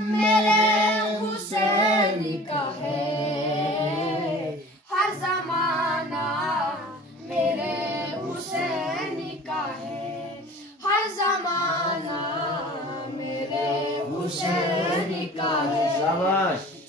मेरे हुसैनी का है, हर ज़माना मेरे हुसैनी का है, हर ज़माना मेरे हुसैनी का है। शाबाश।